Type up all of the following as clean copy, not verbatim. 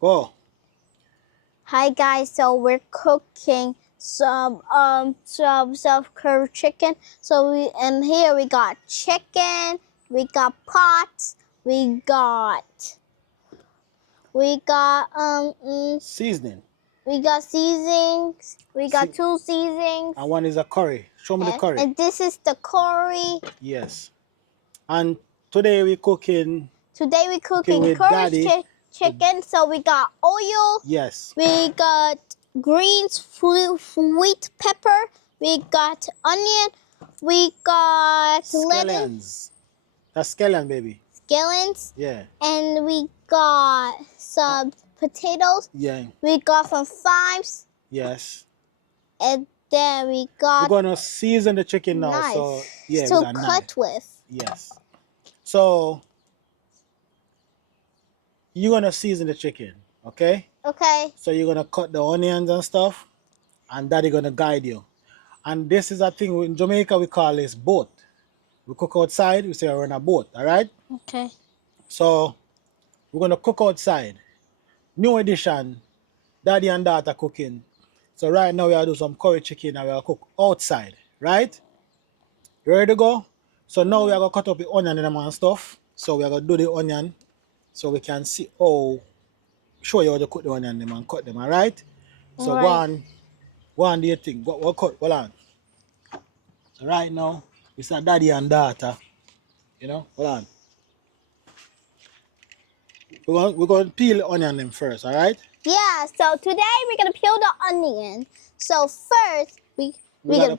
Go. Hi guys, so we're cooking some curry chicken. So here we got chicken, we got pots, we got Seasoning. we got seasonings, we got two seasonings. And one is a curry. Show me the curry. And this is the curry. Yes. And today we're cooking. Today we're cooking with curry Daddy. chicken. So we got oil. Yes. We got greens, sweet pepper. We got onion. We got Scallions. That's scallion, baby. scallions. Yeah. And we got some potatoes. Yeah. We got some fives. Yes. And then we got We're gonna season the chicken now. knife So yeah, to with a cut knife. with. Yes. So you're gonna season the chicken, okay? Okay. So you're gonna cut the onions and stuff, and Daddy gonna guide you. And this is a thing in Jamaica we call this boat. We cook outside, we say we're on a boat, all right? Okay. So we're gonna cook outside. New edition, Daddy and daughter cooking. So right now we are do some curry chicken and we are cook outside, right? You ready to go? So now we are gonna cut up the onion and stuff. So we are gonna do the onion so we can see show you how to cook the onion and cut them, all right? So Right. go on do your thing. Go cut, hold on. So right now, it's a daddy and daughter. You know, hold on. We're going to peel the onion them first, all right? Yeah, so today we're gonna peel the onion. So first we gotta gonna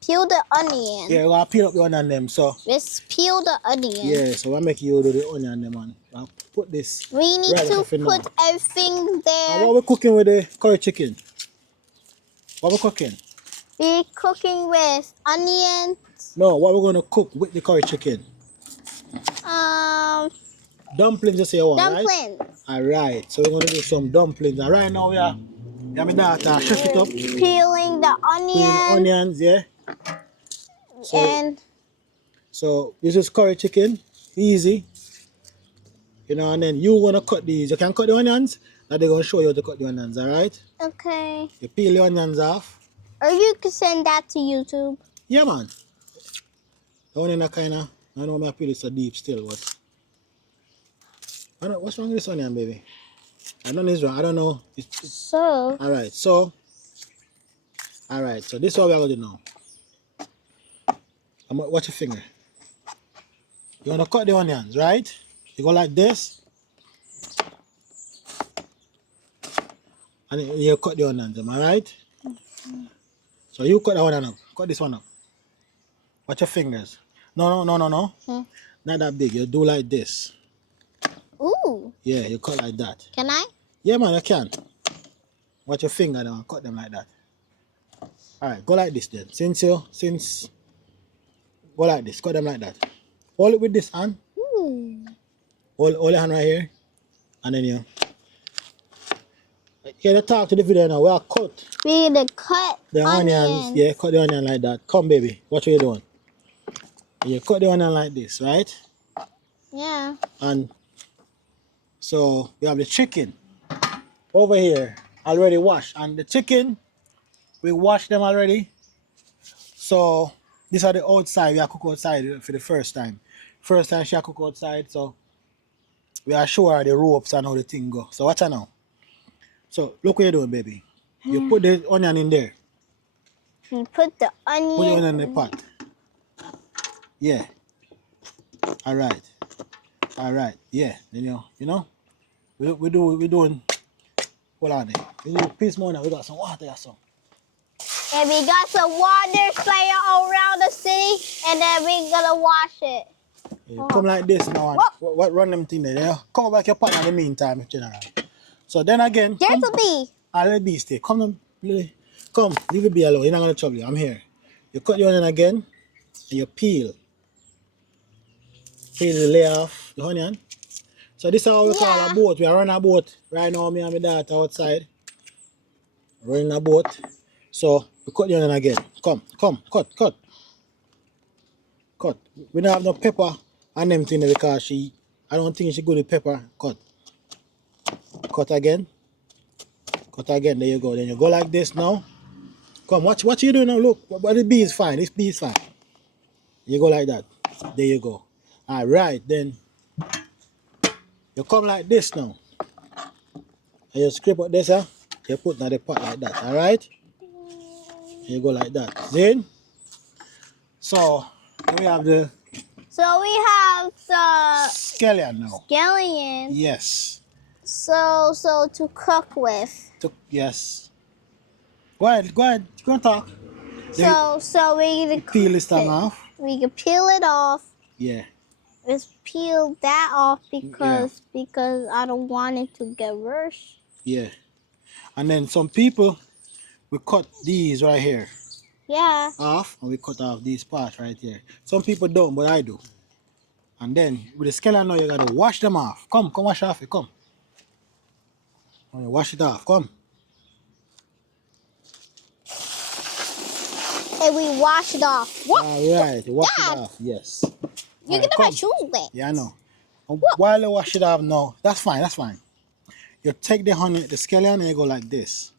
peel the onion. Yeah, we're gonna peel up the onion them. So Let's peel the onion. yeah, so we'll make you do the onion them and I'll put this. We need right to put everything there. And what we cooking with the curry chicken? What we cooking? We're cooking with onions. No, what we're gonna cook with the curry chicken? Dumplings, you say you want, Dumplings. right? Alright, so we're gonna do some dumplings. And right now we are my daughter shush it up. Peeling the onion. Peeling the onions, yeah. So this is curry chicken, easy. You know, and then you wanna cut these. You can cut the onions, and they're gonna show you how to cut the onions, alright? Okay. You peel the onions off. Or you could send that to YouTube. Yeah, man. The onion are kinda, I know my peel is so deep still, but I don't, what's wrong with this onion, baby? I know it's wrong. I don't know. Alright, so this is what we're gonna do now. Watch your finger. You wanna cut the onions, right? You go like this. And you cut the onions, am I right? So you cut that one up. Cut this one up. Watch your fingers. No. Not that big. You do like this. Ooh. Yeah, you cut like that. Can I? Yeah, man, you can. Watch your finger now and cut them like that. Alright, go like this then. Go like this. Cut them like that. Hold it with this hand. Hold your hand right here. And then you gotta talk to the video now. We are cut. We need to cut the onions. Yeah, cut the onion like that. Come, baby. Watch what you're doing. You cut the onion like this, right? Yeah. And so we have the chicken over here already washed. And the chicken, we washed them already. So these are the outside. We are cook outside for the first time. First time she cook outside, so we are show her the ropes and how the thing go. So watch her now. So look what you're doing, baby. You put the onion in there. You put the onion. Put the onion in the pot. Yeah. Alright. Yeah. Then you know. We're doing. Hold on there. We do a piece more now. We got some water or something. And we got some water spraying all around the city, and then we're gonna wash it. Yeah, come like this now. What run them thing there? You come back your pot in the meantime, if general. So then again. There's a bee. Let the bee stay. Come, leave it be alone. You're not gonna trouble you. I'm here. You cut the onion again, and you peel. Peel the layer off the onion. So this is how we call a boat. We are running a boat. Right now, me and my daughter outside. Running a boat. So we cut the onion again. Come, cut. We don't have no pepper and them thing because I don't think she good with pepper. Cut. Cut again. Cut again. There you go. Then you go like this now. Come, watch what you do now. Look, but the bee is fine. This bee is fine. You go like that. There you go. All right, then you come like this now. And you scrape out this, huh? You put in the pot like that. All right. You go like that. Then, so then we have the So we have the scallion now. scallion. Yes. So to cook with. Yes. Go ahead. Go and talk. So we can Peel this thing off. We can peel it off. Yeah. Just peel that off because I don't want it to get worse. Yeah. And then some people we cut these right here Yeah. off, and we cut off these parts right here. Some people don't, but I do. And then with the scallion now, you gotta wash them off. Come wash off it. Come. Wash it off. Come. And we wash it off. What? All right. Wash Dad, it off. Yes. you're Alright, gonna my shoes wet. Yeah, I know. And while you wash it off now, that's fine. That's fine. You take the honey, the scallion, and you go like this.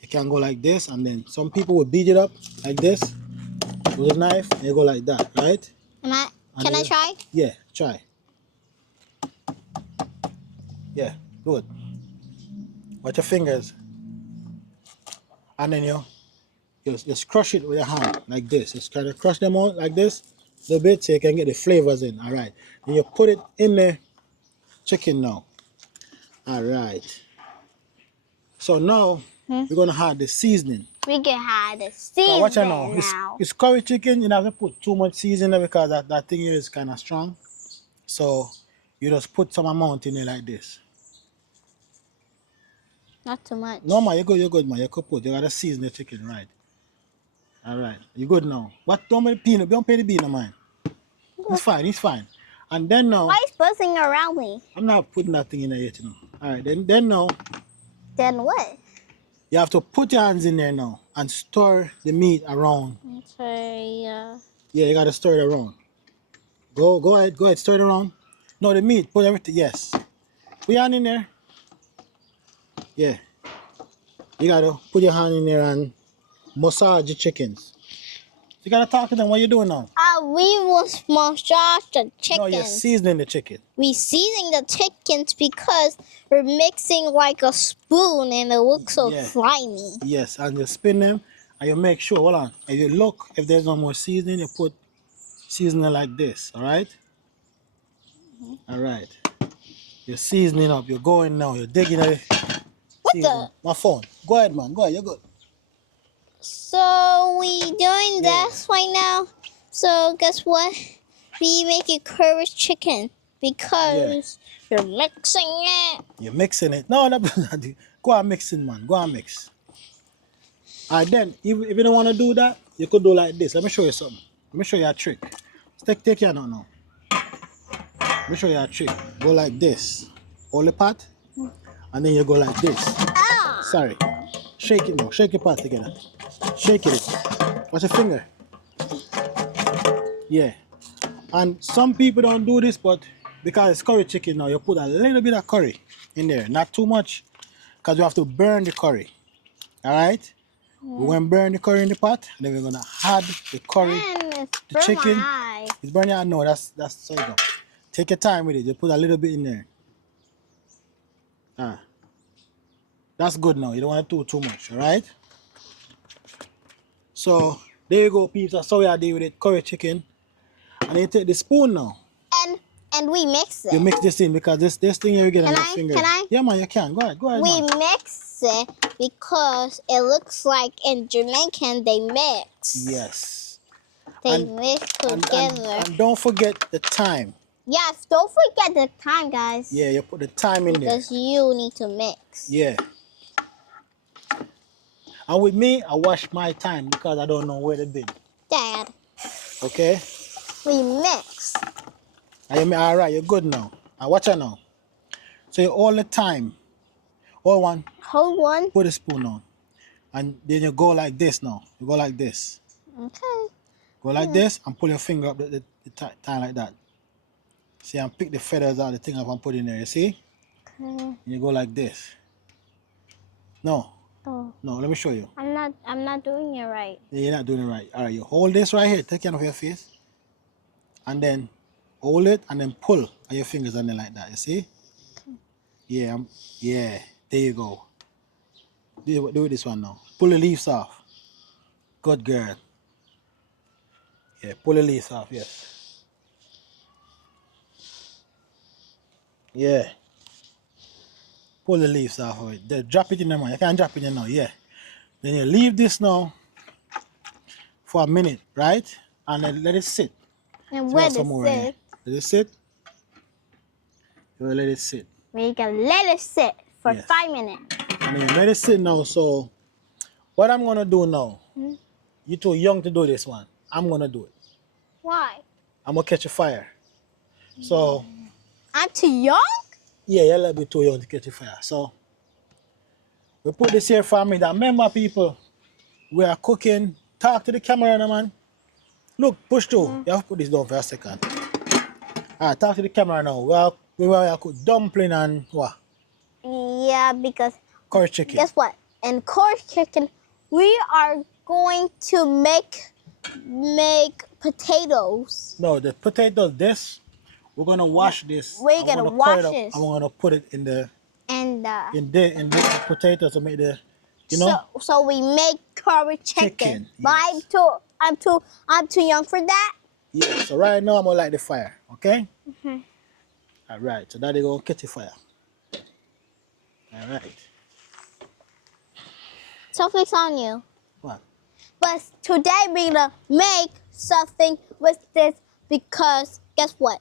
You can go like this, and then some people will beat it up like this with a knife, and you go like that, right? Can I try? Yeah, try. Yeah, good. Watch your fingers. And then you just crush it with your hand like this. Just try to crush them out like this a little bit so you can get the flavors in. All right. Then you put it in the chicken now. All right. So now we're going to add the seasoning. We can add the seasoning Watch out now. now. It's curry chicken. You don't have to put too much seasoning because that thing here is kind of strong. So you just put some amount in there like this. Not too much. No, man, you're good, man. You got to season the chicken, right? All right. You good now. What? Don't pay the peanut. Don't pay the bean, man. It's fine. It's fine. And then now. Why is buzzing around me? I'm not putting that thing in there yet, you know. All right. Then now. Then what? You have to put your hands in there now and stir the meat around. Okay. Yeah, you got to stir it around. Go ahead. Stir it around. No, the meat. Put everything. Yes. Put your hand in there. Yeah. You got to put your hand in there and massage the chickens. You got to talk to them. What you doing now? We must massage the chickens. No, you're seasoning the chicken. We seasoning the chickens because we're mixing like a spoon and it looks so slimy. Yes, and you spin them and you make sure, hold on, if you look, if there's no more seasoning, you put seasoning like this, all right? All right. You're seasoning up, you're going now, you're digging it. My phone. Go ahead, man. Go ahead, you're good. So we doing this right now. So guess what? We make a curry chicken because you're mixing it. You're mixing it. No, go on mixing, man. Go on mix. All right, then, if you don't want to do that, you could do like this. Let me show you something. Let me show you a trick. Take your hand now. Let me show you a trick. Go like this. Hold the pot, and then you go like this. Ah. Sorry. Shake it now. Shake your pot together. Shake it. What's your finger? Yeah. And some people don't do this, but because it's curry chicken now, you put a little bit of curry in there. Not too much, because you have to burn the curry. All right? We're going to burn the curry in the pot, and then we're going to add the curry, the chicken. It's burning your eye? No, that's so you go. Take your time with it. You put a little bit in there. That's good now. You don't want to do too much, all right? So, there you go, peeps. That's how we are doing with it, curry chicken. And you take the spoon now. And we mix it. You mix this in because this thing here you get on your finger. Can I? Yeah, man, you can. Go ahead, We man. mix it because it looks like in Jamaican they mix. Yes. They mix together. And don't forget the time. Yes, don't forget the time, guys. Yeah, you put the time in there. Because you need to mix. Yeah. And with me, I wash my time because I don't know where they've been. Dad. Okay? We mix. All right, you're good now. Now watch out now. So you all the time. Hold one. Hold one. Put a spoon on. And then you go like this now. You go like this. Okay. Go like this and pull your finger up the time like that. See, and pick the feathers out of the thing up and put in there, you see? You go like this. No, Oh, no, let me show you. I'm not doing it right. Yeah, you're not doing it right. All right, you hold this right here. Take care of your face. And then hold it and then pull on your fingers on there like that. You see? Yeah, yeah. There you go. Do this one now. Pull the leaves off. Good girl. Yeah, pull the leaves off. Yes. Yeah. Pull the leaves off of it. Then drop it in the man. You can't drop it in now. Yeah. Then you leave this now for a minute, right? And then let it sit. And So we where have does some more in here. it? Let it sit. You will let it sit. We can let it sit for Yes. 5 minutes. And then let it sit now. So what I'm gonna do now, you're too young to do this one. I'm gonna do it. Why? I'm gonna catch a fire. So I'm too young? yeah, you're a little bit too young to catch a fire. So we put this here for me. That remember people, we are cooking. Talk to the camera now, man. Look, push through. You have to put this down for a second. Alright, talk to the camera now. We are cook dumpling and what? Yeah, because Curry chicken. guess what? In course chicken, we are going to make potatoes. No, the potatoes, this, we're gonna wash this. We're I'm gonna cut wash it up. this. I'm gonna put it in the And potatoes to make the, you know, so we make curry chicken. Chicken, But yes. I'm too young for that. yeah. So right now I'm gonna light the fire, okay? All right. So daddy gonna catch the fire. All right. Something's on you. What? But today we're gonna make something with this because guess what?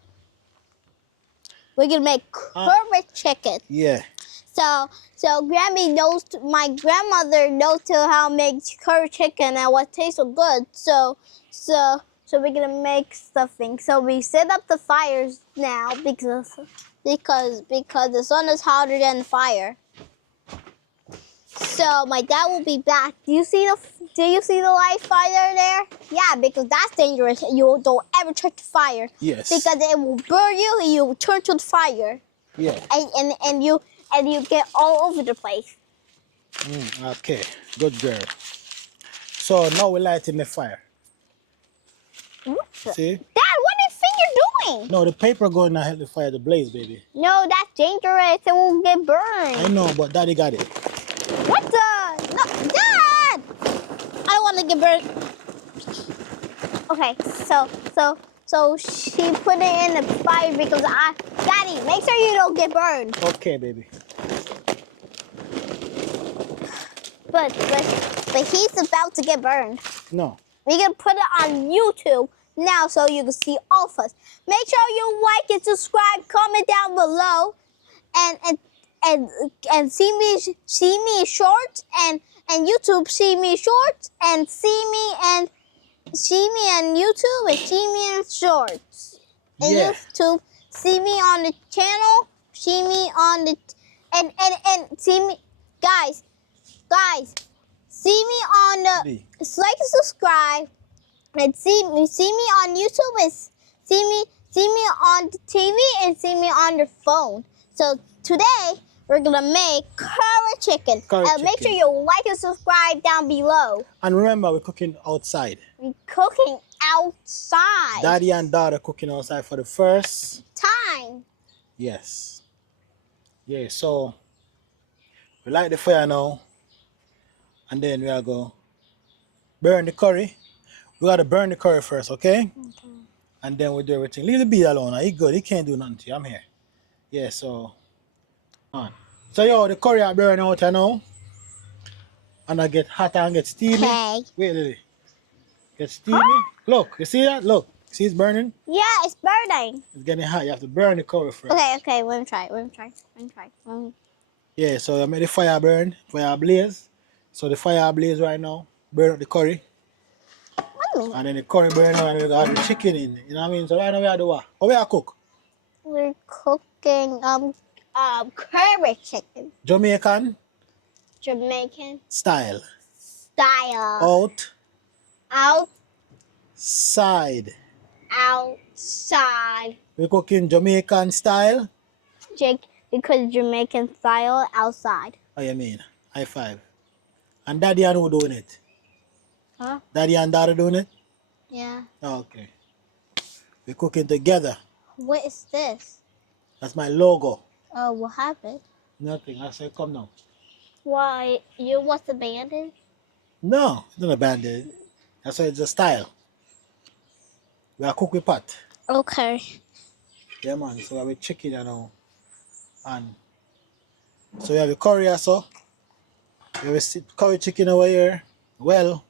We're gonna make curry chicken. Yeah. So Grammy knows my grandmother knows to how to make curry chicken and what tastes so good. So we're gonna make stuffing. So we set up the fires now because the sun is hotter than the fire. So my dad will be back. Do you see the light fire there? Yeah, because that's dangerous. You don't ever touch the fire. Yes. Because it will burn you and you will turn to the fire. Yeah. And you get all over the place. Okay. Good girl. So now we're lighting the fire. See? Dad, what do you think you're doing? No, the paper going to help the fire to blaze, baby. No, that's dangerous. It will get burned. I know, but daddy got it. What the? No, Dad! I don't want to get burned. Okay, so she put it in the fire because Daddy, make sure you don't get burned. Okay, baby. But he's about to get burned. No. We're gonna put it on YouTube now so you can see all of us. Make sure you like and subscribe, comment down below, and see me short and YouTube see me short and see me on YouTube and see me in shorts. And Yeah. YouTube see me on the channel, see me on the and see me guys. See me on the like and subscribe and see me on YouTube and see me on the TV and see me on your phone. So today we're gonna make curry chicken. Make sure you like and subscribe down below. And remember, we're cooking outside. We're cooking outside. Daddy and daughter cooking outside for the first time. Yes. Yeah, so we light the fire now. And then we are going to burn the curry. We got to burn the curry first, okay? And then we do everything. Leave the bee alone. He good. He can't do nothing to you. I'm here. Yeah, so on. So yo, the curry are burning out now. And I get hot and get steamy. Okay. Wait, Lily. Get steamy. Look, you see that? Look. See it's burning? Yeah, it's burning. It's getting hot. You have to burn the curry first. Okay, let me try. Yeah, so I made the fire burn, fire blaze. So the fire blaze right now. Burn up the curry. And then the curry burn now and we got the chicken in. You know what I mean? So right now we are do what? How we are cook? We're cooking curry chicken. Jamaican Jamaican style. style. Outside. Outside. We're cooking Jamaican style. We're because Jamaican style outside. Oh, you mean? High five. And daddy and who doing it? Huh? Daddy and daughter doing it? Yeah. Oh, okay. We're cooking together. What is this? That's my logo. Oh, what happened? Nothing. I said, come now. Why, you was abandoned? No, it's not a band-aid. That's why it's a style. We are cook with pot. Okay. Yeah, man. So we have a chicken, you know. And so we have a curry also. We have a curry chicken over here. Well,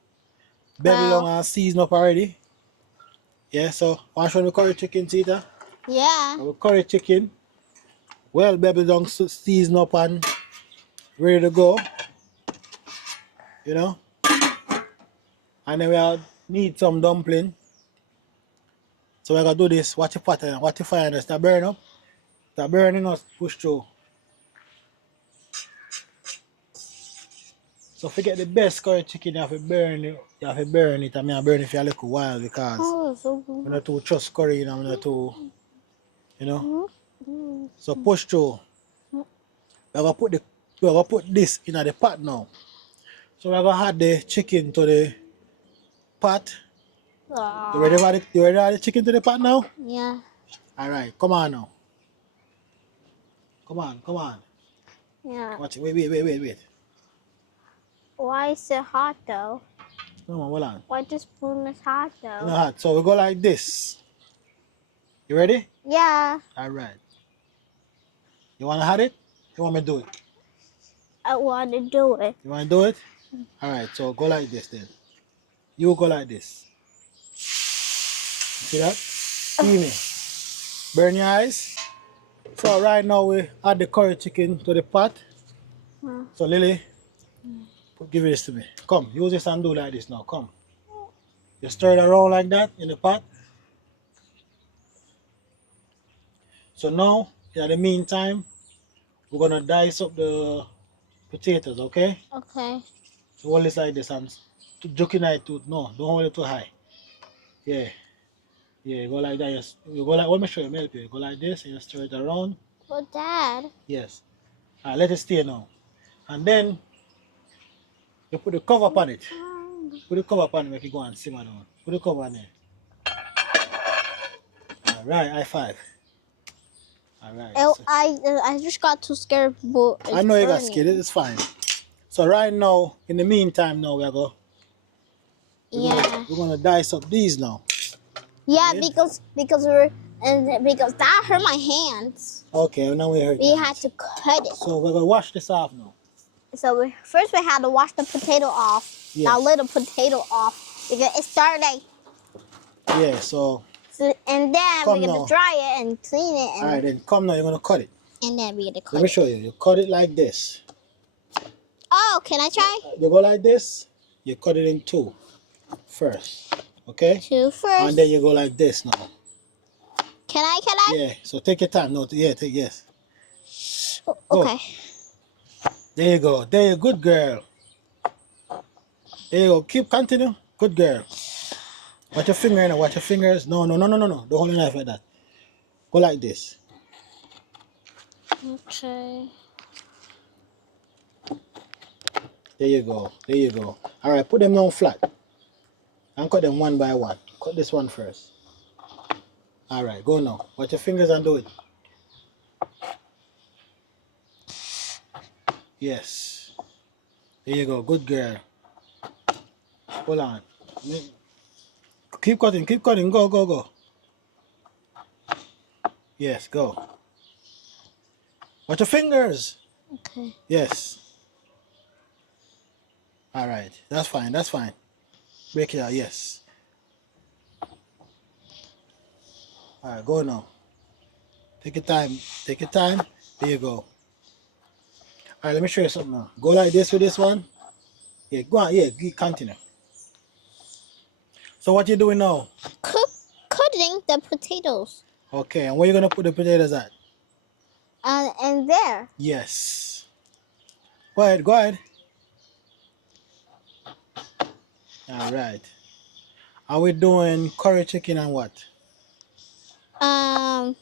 bevel long and seasoned up already. Yeah, so want to show me curry chicken, Tita? Yeah. Our curry chicken. Well, bevel long, seasoned up and ready to go. You know. And then we have, need some dumpling. So we're gonna do this. Watch the pot and watch the fire and start burning up. Start burning us, push through. So if you get the best curry chicken, you have to burn it. You have to burn it. I mean, I burn it for a little while because Oh, so good. we're not too trust curry, you know, we're not too, you know. So push through. We're gonna put this in the pot now. So we're gonna add the chicken to the pot. You ready for you ready to add the chicken to the pot now? Yeah. Alright, come on now. Come on, come on. Yeah. Watch it. Wait. Why is it hot though? Come on, hold on. Why the spoon is hot You though? know hot. So we go like this. You ready? Yeah. Alright. You wanna have it? You want me to do it? I want to do it. You wanna do it? Alright, so go like this then. You go like this. See that? See me? Burn your eyes. So right now we add the curry chicken to the pot. So Lily, give this to me. Come, use this and do like this now. Come. You stir it around like that in the pot. So now, in the meantime, we're gonna dice up the potatoes, okay? Okay. So hold this like this and joking it too. No, don't hold it too high. Yeah. Yeah, go like that. Yes. You go like, let me show you, help you. Go like this and you stir it around. Well, Dad. Yes. Let it stay now. And then you put the cover upon it. Put the cover upon it, make it go and simmer down. Put the cover on there. Alright, high five. Alright. Oh, So, I just got too scared. But I know you got scared, it's fine. So right now, in the meantime now we're gonna dice up these now. Yeah, Yeah. because that hurt my hands. Okay, now we hurt. We had to cut it. So we're gonna wash this off now. So first we had to wash the potato off. Yes. That little potato off because it started. Yeah, so And then we're gonna dry it and clean it. Alright, then come now, you're gonna cut it. And then we're gonna cut Let me show you. You cut it like this. Oh, can I try? You go like this, you cut it in two first. Okay? Two first. And then you go like this now. Can I? Yeah, so take your time. No, yeah, yes. Oh, okay. There you go. There you go. Good girl. There you go. Keep continue. Good girl. Watch your finger now. Watch your fingers. No. Don't hold your knife like that. Go like this. Okay. There you go. Alright, put them down flat. And cut them one by one. Cut this one first. Alright, go now. Watch your fingers and do it. Yes. There you go. Good girl. Hold on. Keep cutting. Go. Yes, go. Watch your fingers. Okay. Yes. Alright. That's fine. Break it out. Yes. Alright, go now. Take your time. There you go. Alright, let me show you something now. Go like this with this one. Yeah, go on. Yeah, continue. So what you doing now? Cutting the potatoes. Okay, and where you gonna put the potatoes at? And there. Yes. Go ahead. Alright. Are we doing curry chicken and what? And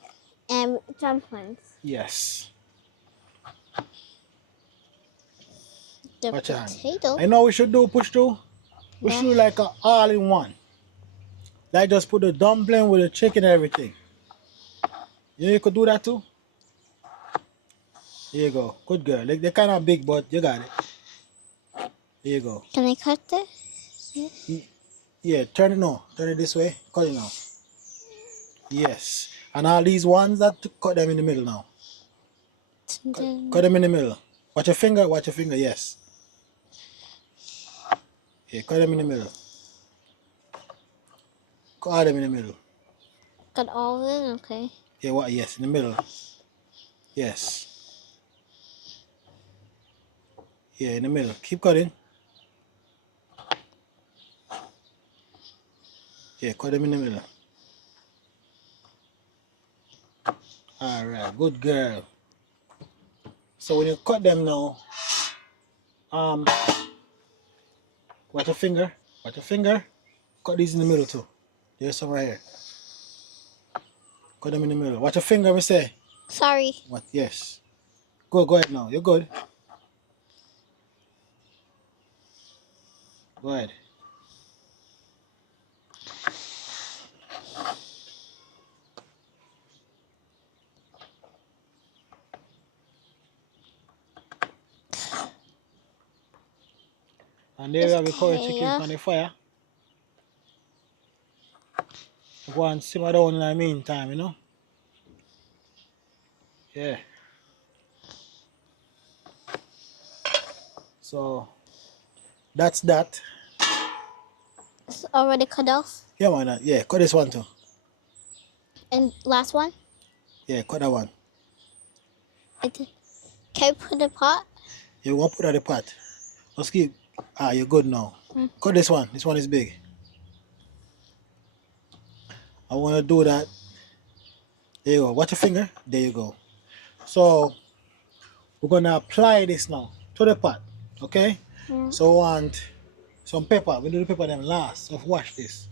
dumplings. Yes. The Watch your hand. potato. I know what we should do, push through. We should do like a all-in-one. Like just put the dumpling with the chicken and everything. You know you could do that too? Here you go. Good girl. They're kind of big, but you got it. Here you go. Can I cut this? Yeah, turn it now. Turn it this way. Cut it now. Yes. And all these ones that cut them in the middle now. Cut them in the middle. Watch your finger, yes. Yeah, cut them in the middle. Cut them in the middle. Cut all of it, okay. Yeah, what? Yes, in the middle. Yes. Yeah, in the middle. Keep cutting. Yeah, cut them in the middle. Alright, good girl. So when you cut them now, watch your finger. Watch your finger. Cut these in the middle too. There's some right here. Cut them in the middle. Watch your finger, me say. Sorry. What? Yes. Go ahead now. You're good. Go ahead. And there we have the curry chicken on the fire. Go and simmer down in the meantime, you know? Yeah. So, that's that. It's already cut off. Yeah, man. Yeah, cut this one too. And last one? Yeah, cut that one. Can I put the pot? You want to put that in the pot. Let's keep. You're good now. Cut this one. This one is big. I want to do that. There you go. Watch your finger. There you go. So, we're going to apply this now to the pot. Okay? So, we want some pepper. We do the pepper them last. So, wash this.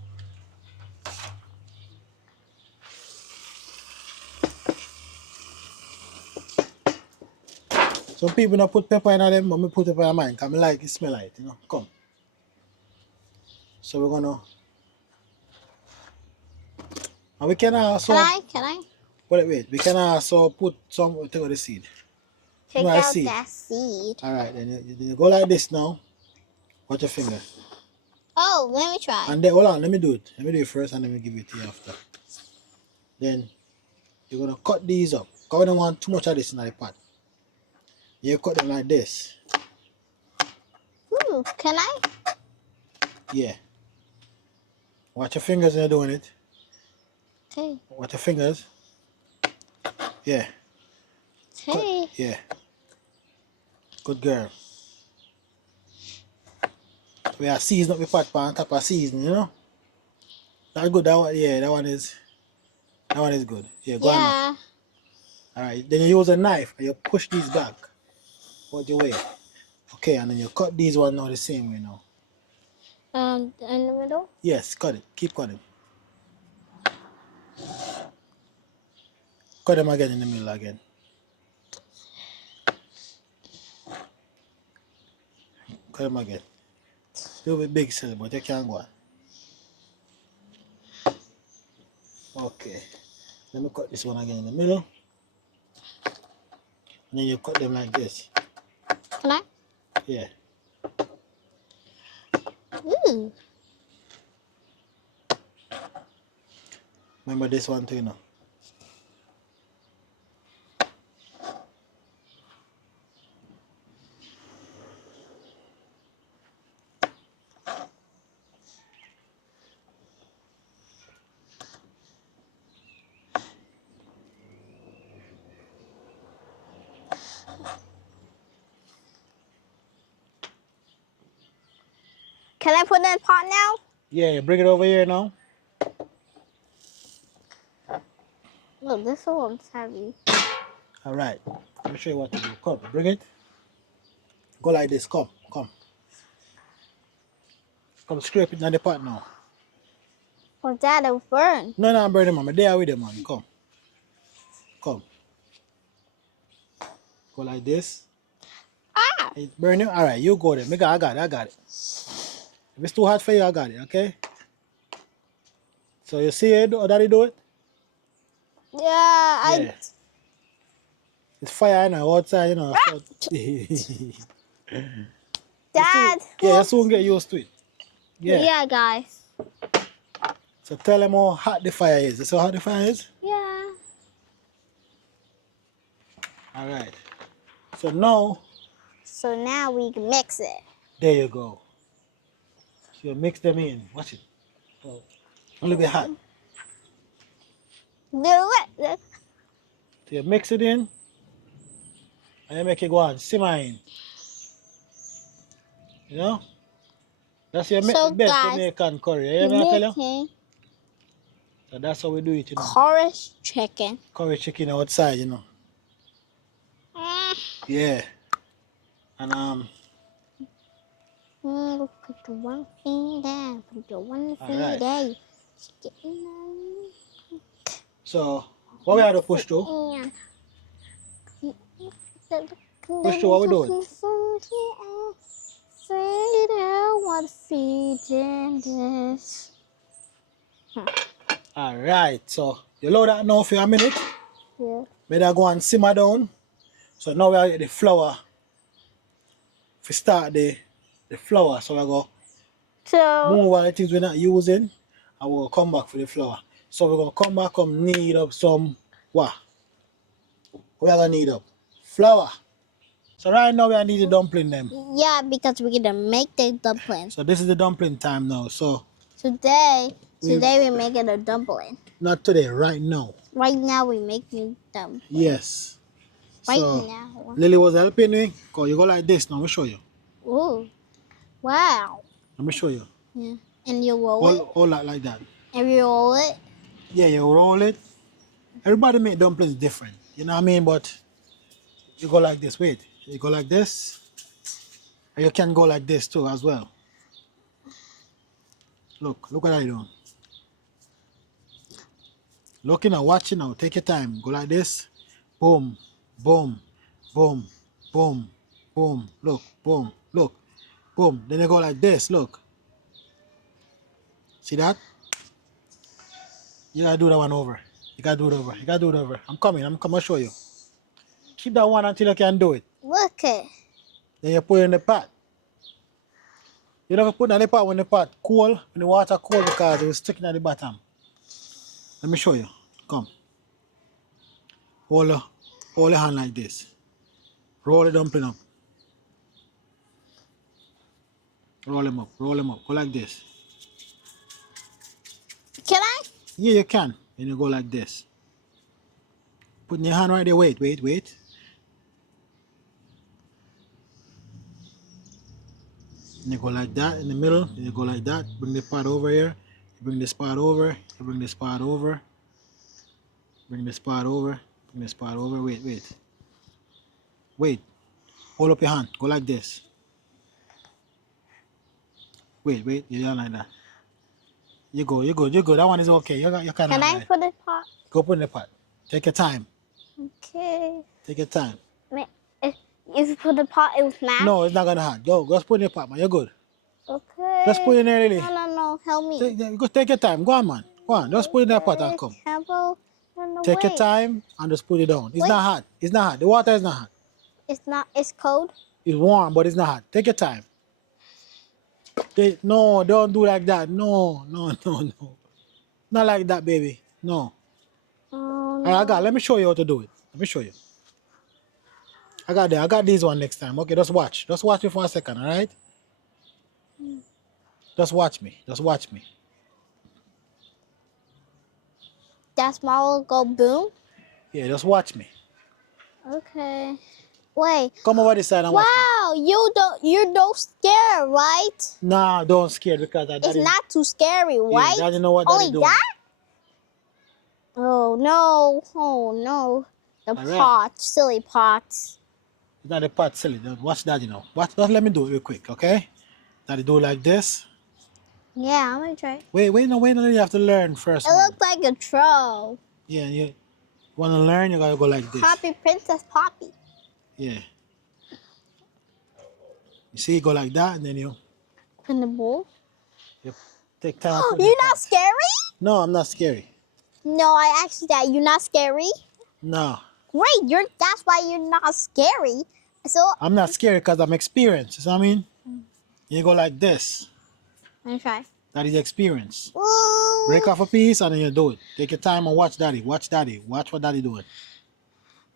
Some people don't put pepper in them, but me put pepper in mine because I like it, smell like it, you know. Come. So, we're going to. And we can also. Can I? Wait. We can also put some. Take out the seed. Take out that seed. Alright, then you go like this now. Watch your finger. Oh, let me try. And then, hold on, let me do it. Let me do it first and then we give it to you after. Then, you're going to cut these up. Because we don't want too much of this in the pot. You cut them like this. Ooh, can I? Yeah. Watch your fingers when you're doing it. Okay. Watch your fingers. Yeah. Okay. Yeah. Good girl. We are seasoning up the pot on top of seasoning, you know? That's good. That one is good. Yeah, go on now. Alright, then you use a knife and you push these back. Out your way. Okay, and then you cut these one now the same way now. In the middle? Yes, cut it. Keep cutting. Cut them again in the middle again. Cut them again. A little bit big still, but you can't go on. Okay. Let me cut this one again in the middle. And then you cut them like this. Can I? Yeah. Ooh. Remember this one too, you know. Can I put in the pot now? Yeah, bring it over here now. Look, this one's heavy. Alright. Let me show you what to do. Come, bring it. Go like this. Come. Come scrape it in the pot now. Oh, Dad, it'll burn. No, I'm burning, man. I'm there with them, man. Come. Go like this. Ah! It burn you? All right, you go there. I got it. If it's too hot for you, I got it, okay? So you see it, or daddy do it? Yeah, Yeah. It's fire now outside, you know. So Dad. yeah, you soon get used to it. Yeah. Yeah, guys. So tell them how hot the fire is. You see how hot the fire is? Yeah. All right. So now we can mix it. there you go. So you mix them in. Watch it. Oh, a little bit hot. Do it. So you mix it in, and you make it go on simmer in. You know? That's your So, best guys, Jamaican curry. You hear we're me I tell you? making So that's how we do it, you know. Cornish chicken. Curry chicken outside, you know. Yeah. And Put the one thing down. Put the one thing right. down. So what we have to push through? Push through what we doing? Alright, so you load that now for a minute. Yeah. May that go and simmer down. So now we are at the flour. If we start the flour, so we go So move all the things we're not using and we'll come back for the flour. So we're gonna come back and knead up some what? We're gonna knead up flour. So right now we are need the dumpling them. yeah, because we're gonna make the dumpling. So this is the dumpling time now. So Today we're making a dumpling. not today, right now. Right now we're making dumpling. Yes. Right So now. Lily was helping me. Cause you go like this now. Let me show you. Ooh. Wow. Let me show you. Yeah. And you roll it. All that like that. And you roll it. Yeah, you roll it. Everybody make dumplings different. You know what I mean? But you go like this. Wait. You go like this. And you can go like this too as well. Look what I doing. Looking and watching now. Take your time. Go like this. Boom, boom, boom, boom, boom. Look, boom, look, boom. Then you go like this. Look. See that? You gotta do that one over. You gotta do it over. You gotta do it over. I'm coming to show you. Keep that one until you can do it. Look it. Then you put it in the pot. You don't put it in the pot when the pot cool, when the water cold because it was sticking at the bottom. Let me show you. Come. Hold your hand like this. Roll the dumpling up. Roll them up. Roll them up. Go like this. Can I? Yeah, you can. Then you go like this. Put your hand right there. Wait. And you go like that in the middle. And you go like that. Bring the pot over here. You bring this pot over. You bring this pot over. Bring this pot over. Bring this pot over. Wait. Hold up your hand. Go like this. Wait. You don't like that. You go. That one is okay. You kind of. Can I put it pot? Go put in the pot. Take your time. Okay. Take your time. If you put the pot, it will smash? No, it's not gonna hurt. Go. Just put in the pot, man. You're good. Okay. Just put it in there, Lily. No. Help me. Take your time. Go on, man. Go on. Just put it in the pot and come. Take your time and just put it down. It's not hot. It's not hot. The water is not hot. It's not. It's cold. It's warm, but it's not hot. Take your time. No, don't do like that. No. Not like that, baby. No. Oh, I got. Let me show you how to do it. Let me show you. I got these one next time. Okay, just watch. Just watch me for a second, all right? Just watch me. That small will go boom? Yeah, just watch me. Okay. Wait. Come over this side and watch me. Wow, you don't scare, right? Nah, don't scare because it's not too scary, right? Yeah, Daddy know what Only Daddy doing. that? Oh no. The All right. pot, silly pot. It's not the pot, silly. Watch Daddy now. Just let me do it real quick, okay? Daddy do it like this. Yeah, I'm gonna try. Wait, no, you have to learn first. It looks like a troll. Yeah, you want to learn, you gotta go like this. Poppy, Princess Poppy. Yeah. You see, go like that, and then you In the bowl. take time. Putting You're the not carrots. scary? No, I'm not scary. No, I asked you that. You're not scary? No, Great, that's why you're not scary. So, I'm not scary because I'm experienced. You know what I mean? You go like this. let me try. That is experience. Ooh. Break off a piece and then you do it. Take your time and watch daddy. Watch daddy. Watch what daddy doing.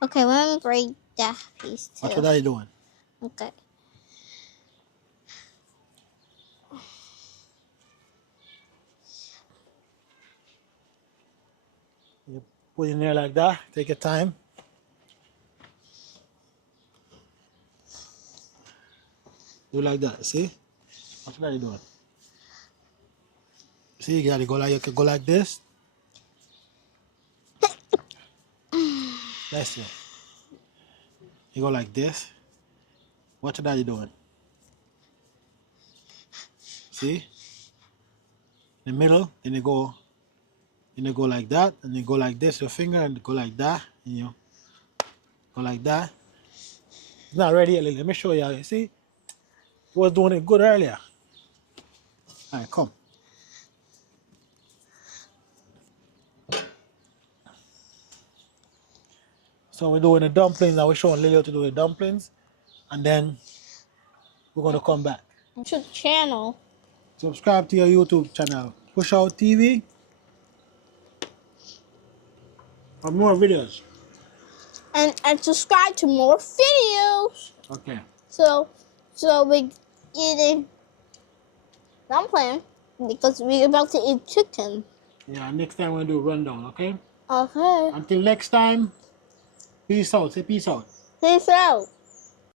Okay, let me break that piece too. Watch what daddy doing. Okay. You put it in there like that. Take your time. Do like that. See? Watch what daddy doing. See, you gotta go like, you can go like this. That's it. You go like this. Watch what daddy doing. See? In the middle, then you go like that, and then go like this, your finger, and go like that, and you go like that. It's not ready yet. Let me show you. You see? You was doing it good earlier. All right, come. So we're doing the dumplings, and we're showing Lily how to do the dumplings, and then we're gonna come back. To the channel. Subscribe to your YouTube channel, Push Out TV, for more videos. And subscribe to more videos. Okay. So we eating dumpling because we're about to eat chicken. Yeah, next time we're gonna do a rundown, okay? Okay. Until next time, peace out. Say peace out. Peace out.